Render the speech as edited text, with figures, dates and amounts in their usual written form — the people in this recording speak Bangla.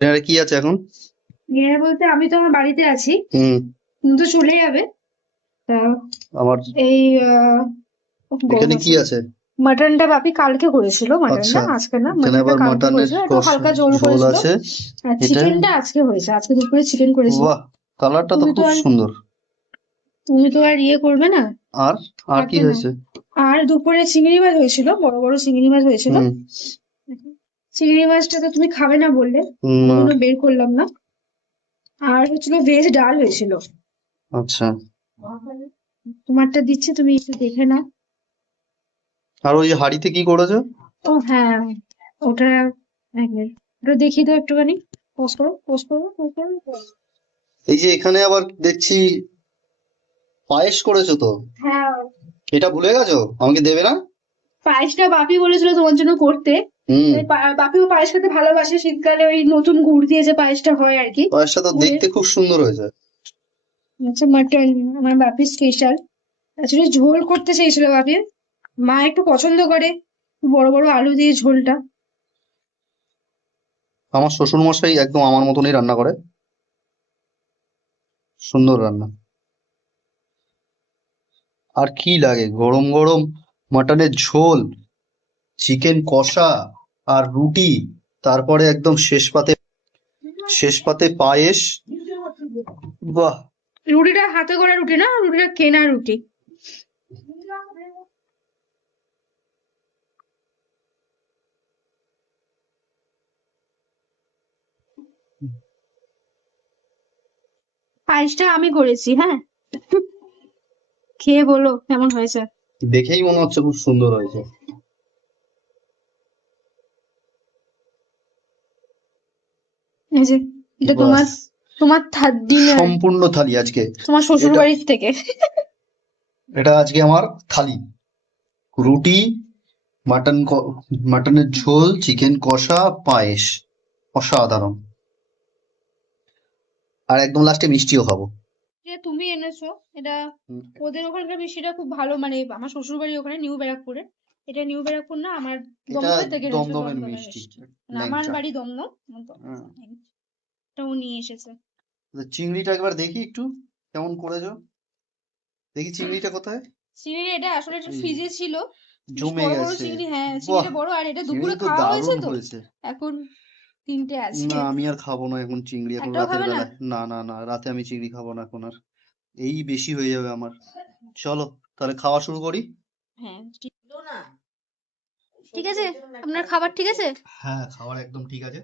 ডিনারে কি আছে এখন? ডিনার বলতে আমি তো আমার বাড়িতে আছি। হুম। তুমি তো চলে যাবে। তা আমার এই গরম এখানে কি আছে। আছে? মাটনটা বাপি কালকে করেছিল, আচ্ছা, মাটনটা আজকে না, এখানে মাটনটা আবার কালকে মাটনের করেছিল, একটু কষা হালকা ঝোল ঝোল করেছিল। আছে। আর এটা চিকেনটা আজকে হয়েছে, আজকে দুপুরে চিকেন করেছিল। বাহ, কালারটা তো তুমি তো খুব আর সুন্দর। তুমি তো আর ইয়ে করবে না, আর আর কি থাকবে না। হয়েছে? আর দুপুরে চিংড়ি মাছ হয়েছিল, বড় বড় চিংড়ি মাছ হয়েছিল। হুম। চিংড়ি মাছটা তো তুমি খাবে না বললে, ওই না। জন্য বের করলাম না। আর হচ্ছিল ভেজ ডাল হয়েছিল। আচ্ছা। তোমারটা দিচ্ছি, তুমি একটু দেখে নাও। আর ওই হাঁড়িতে কি করেছো? ও হ্যাঁ, ওটা এক মিনিট, ওটা দেখিয়ে দাও একটুখানি। পোস্ট করো, পোস্ট করো, পোস্ট করো। এই যে এখানে আবার দেখছি পায়েস করেছো তো, হ্যাঁ, এটা ভুলে গেছো? আমাকে দেবে না? পায়েসটা বাপি বলেছিল তোমার জন্য করতে। হুম। বাপিও পায়েস খেতে ভালোবাসে, শীতকালে ওই নতুন গুড় দিয়ে যে পায়েসটা হয় আর কি, পায়েসটা তো গুড়ের। দেখতে খুব সুন্দর হয়েছে। হচ্ছে মাটন, আমার বাপির স্পেশাল। অ্যাকচুয়ালি ঝোল করতে চেয়েছিল বাপি, মা একটু পছন্দ করে বড় বড় আলু দিয়ে ঝোলটা। আমার শ্বশুর মশাই একদম আমার মতনই রান্না করে, সুন্দর রান্না। আর কি লাগে, গরম গরম মাটনের ঝোল, চিকেন কষা, আর রুটি, তারপরে একদম শেষ পাতে পায়েস। বাহ। রুটিটা হাতে করা রুটি না, রুটিটা কেনা রুটি। পায়েসটা আমি করেছি, হ্যাঁ। খেয়ে বলো কেমন হয়েছে। দেখেই মনে হচ্ছে খুব সুন্দর হয়েছে। এই যে, এটা বাহ, তোমার, তোমার ডিনার, সম্পূর্ণ থালি আজকে। তোমার শ্বশুর এটা বাড়ির থেকে। এটা আজকে আমার থালি। রুটি, মাটনের ঝোল, চিকেন কষা, পায়েস, অসাধারণ। আর একদম লাস্টে মিষ্টিও খাবো। যে তুমি এনেছো এটা, হুম, ওদের ওখানকার মিষ্টিটা খুব ভালো, মানে আমার শ্বশুর বাড়ি ওখানে নিউ ব্যারাকপুরে। এটা নিউ ব্যারাকপুর না, আমার এটা দমদমের থেকে এনেছিল, দমদমের দমদমের মিষ্টি, মিষ্টি। মানে আমার ল্যাংচা। বাড়ি দমদম, তো হুম। এটাও নিয়ে এসেছে। তো চিংড়িটা একবার দেখি একটু, কেমন করেছো? দেখি চিংড়িটা কোথায়। চিংড়ি এটা আসলে একটা এই ফ্রিজে ছিল, বেশ জমে বড় বড় গেছে। চিংড়ি, হ্যাঁ বাহ, চিংড়িটা বড়, আর এটা চিংড়ি দুপুরে তো খাওয়া হয়েছে দারুণ তো, হয়েছে। এখন তিনটে আছে। না, আমি আর খাবো না এখন চিংড়ি, এখন একটাও রাতের খাবে না? বেলায়। না না না, রাতে আমি চিংড়ি খাবো না এখন আর। এই বেশি হয়ে যাবে আমার। চলো, তাহলে খাওয়া শুরু করি। হ্যাঁ ঠিক, ঠিক আছে, আপনার খাবার ঠিক আছে। হ্যাঁ, খাবার একদম ঠিক আছে।